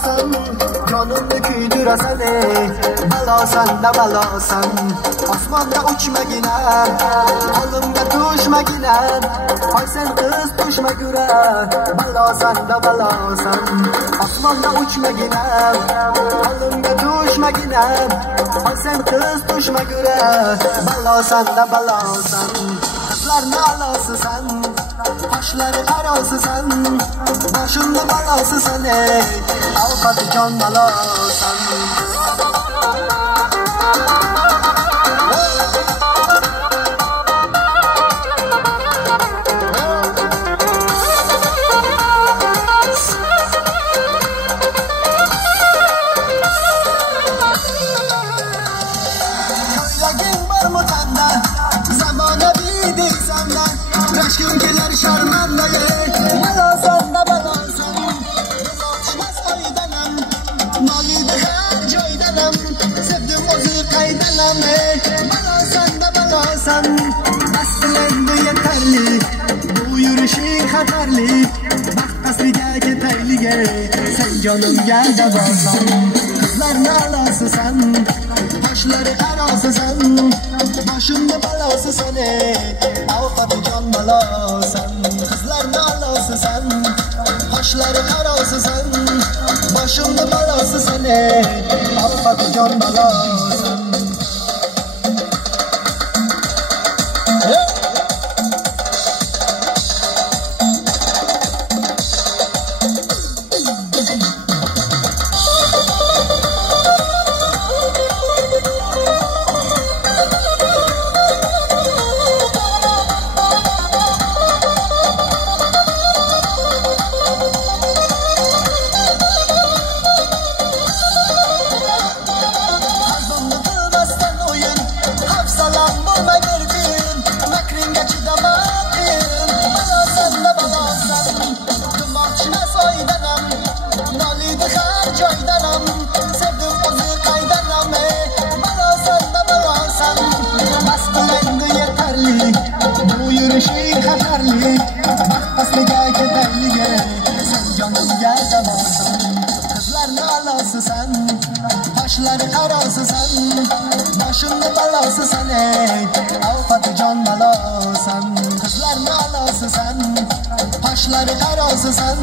balosan, jonimni kuydirasan ey. Balosan da balosan, osmonda uchmagina, qo'limga tushmagina, qo'ysan qiz tushmagura. Balosan da balosan, osmonda uchmagina, qo'limga tushmagina, qo'ysan qiz tushmagura. Balosan da balosan, qizlarni alosisan, qoshlari qarosisan, boshimda balosisan ey. Ovqati jon balosan. Baslendi yeterli, bu yürüşün xatarli. Baxtasliga ketayliga, sen jonimga davosan. Qizlarni alosisan, qoshlari qarosisan, boshimda balosisan ey. Ovqati jon balosan. Qizlarni alosisan, qoshlari qarosisan, boshimda balosisan ey. Ovqati jon balosan. Qoshlari qarosisan, boshimda balosisan ey. Ovqati jon balosan. Qizlarni alosisan, qoshlari qarosisan,